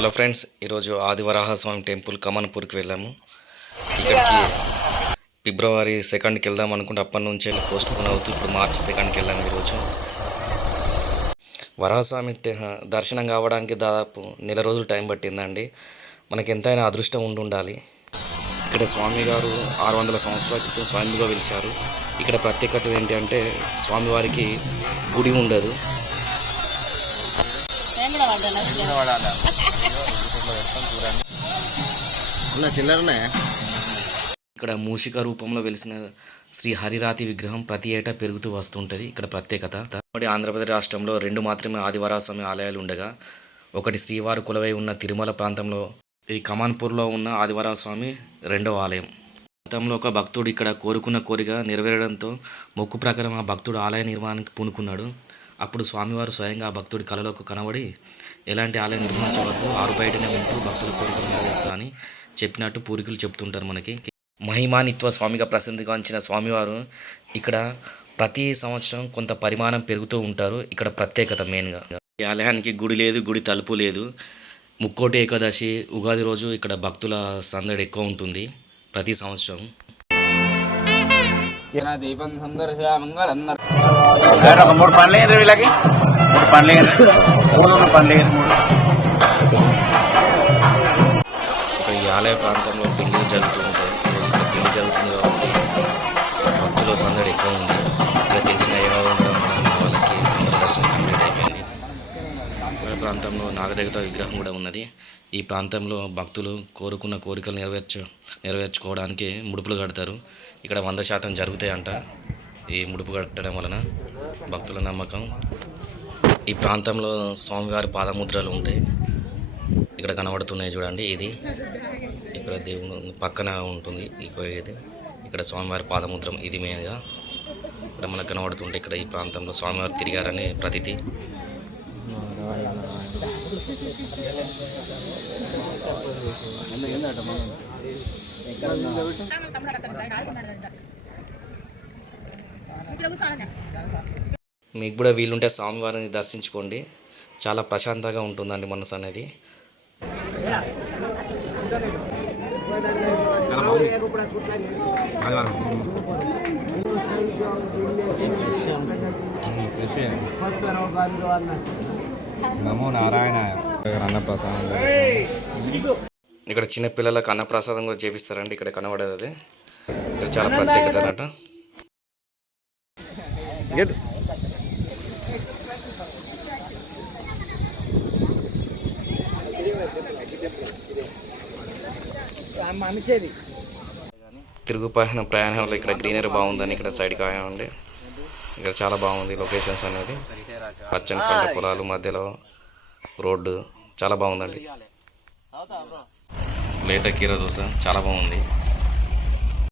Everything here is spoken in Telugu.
హలో ఫ్రెండ్స్ ఈరోజు ఆదివరాహస్వామి టెంపుల్ కమన్పూర్కి వెళ్ళాము. ఇక్కడికి ఫిబ్రవరి సెకండ్కి వెళ్దాం అనుకుంటే అప్పటి నుంచి వెళ్ళి పోస్ట్ పోన్ అవుతూ ఇప్పుడు మార్చ్ సెకండ్కి వెళ్ళాము ఈరోజు. వరాహస్వామి దర్శనం కావడానికి దాదాపు నెల రోజులు టైం పట్టిందండి. మనకి ఎంతైనా అదృష్టం ఉండి ఉండాలి. ఇక్కడ స్వామి గారు ఆరు వందల సంవత్సరాల క్రితం స్వామిగా పిలిచారు. ఇక్కడ ప్రత్యేకత ఏంటి అంటే స్వామివారికి గుడి ఉండదు. ఇక్కడ మూషిక రూపంలో వెలిసిన శ్రీ హరిరాతి విగ్రహం ప్రతి ఏటా పెరుగుతూ వస్తుంటుంది. ఇక్కడ ప్రత్యేకత. ఆంధ్రప్రదేశ్ రాష్ట్రంలో రెండు మాత్రమే ఆదివారాస్వామి ఆలయాలు ఉండగా ఒకటి శ్రీవారు కొలువై ఉన్న తిరుమల ప్రాంతంలో ఈ కమాన్పూర్లో ఉన్న ఆదివారాస్వామి రెండవ ఆలయం. గతంలో ఒక భక్తుడు ఇక్కడ కోరుకున్న కోరిక నెరవేరడంతో మొక్కు ప్రకారం ఆ భక్తుడు ఆలయ నిర్మాణానికి పూనుకున్నాడు. అప్పుడు స్వామివారు స్వయంగా ఆ భక్తుడి కళలోకి కనబడి ఎలాంటి ఆలయం నిర్మించవద్దు ఆరు బయటనే ఉంటూ భక్తుల కోరికలు నెరవేరుస్తా అని చెప్పినట్టు పూర్వీకులు చెప్తుంటారు మనకి. మహిమానిత్వ స్వామిగా ప్రసిద్ధిగాంచిన స్వామివారు ఇక్కడ ప్రతి సంవత్సరం కొంత పరిమాణం పెరుగుతూ ఉంటారు. ఇక్కడ ప్రత్యేకత మెయిన్గా. ఈ ఆలయానికి గుడి లేదు గుడి తలుపు లేదు. ముక్కోటి ఏకాదశి ఉగాది రోజు ఇక్కడ భక్తుల సందడి ఎక్కువ ఉంటుంది ప్రతి సంవత్సరం. దీపం సందర్శ మంగళం ఒక మూడు పనులు అయ్యింది వీళ్ళకి. మూడు పనులు అయ్యింది మూడు పనులు అయ్యింది మూడు. ఇక్కడ ఈ ఆలయ ప్రాంతంలో పెళ్ళి జరుగుతూ ఉంటాయి. ఈరోజు ఇక్కడ పెళ్ళి జరుగుతుంది కాబట్టి భక్తుల సందడి ఎక్కువ ఉంది. ఇక్కడ తెలిసిన అయ్యగారు ఉండడం మా వాళ్ళకి తొందర దర్శనం కంప్లీట్ అయిపోయింది. ఇక్కడ ప్రాంతంలో నాగదేవత విగ్రహం కూడా ఉన్నది. ఈ ప్రాంతంలో భక్తులు కోరుకున్న కోరికలు నెరవేర్చు నెరవేర్చుకోవడానికి ముడుపులు కడతారు. ఇక్కడ వంద శాతం జరుగుతాయంట. ఈ ముడుపు కట్టడం వలన భక్తుల నమ్మకం. ఈ ప్రాంతంలో స్వామివారి పాదముద్రలు ఉంటాయి ఇక్కడ కనబడుతున్నాయి చూడండి. ఇది ఇక్కడ దేవుని పక్కన ఉంటుంది. ఇక్కడ ఇది ఇక్కడ స్వామివారి పాదముద్రం. ఇది మెయిన్గా ఇక్కడ మనకు కనబడుతుంటే ఇక్కడ ఈ ప్రాంతంలో స్వామివారు తిరిగారని ప్రతితి. మీకు కూడా వీలుంటే స్వామివారిని దర్శించుకోండి. చాలా ప్రశాంతంగా ఉంటుందండి మనసు అనేది. నమో నారాయణ. అన్నప్రసాదం ఇక్కడ చిన్న పిల్లలకు అన్నప్రసాదం కూడా చేపిస్తారండి. ఇక్కడ కనబడేది. అది ఇక్కడ చాలా ప్రత్యేకత అన్నట్టు తిరుగు పయనం ప్రయాణంలో ఇక్కడ గ్రీనరీ బాగుందని ఇక్కడ సైడ్ కాయండి ఇక్కడ చాలా బాగుంది లొకేషన్స్ అనేది. పచ్చని పంట పొలాలు మధ్యలో రోడ్డు చాలా బాగుందండి. లేత కీర దోశ చాలా బాగుంది.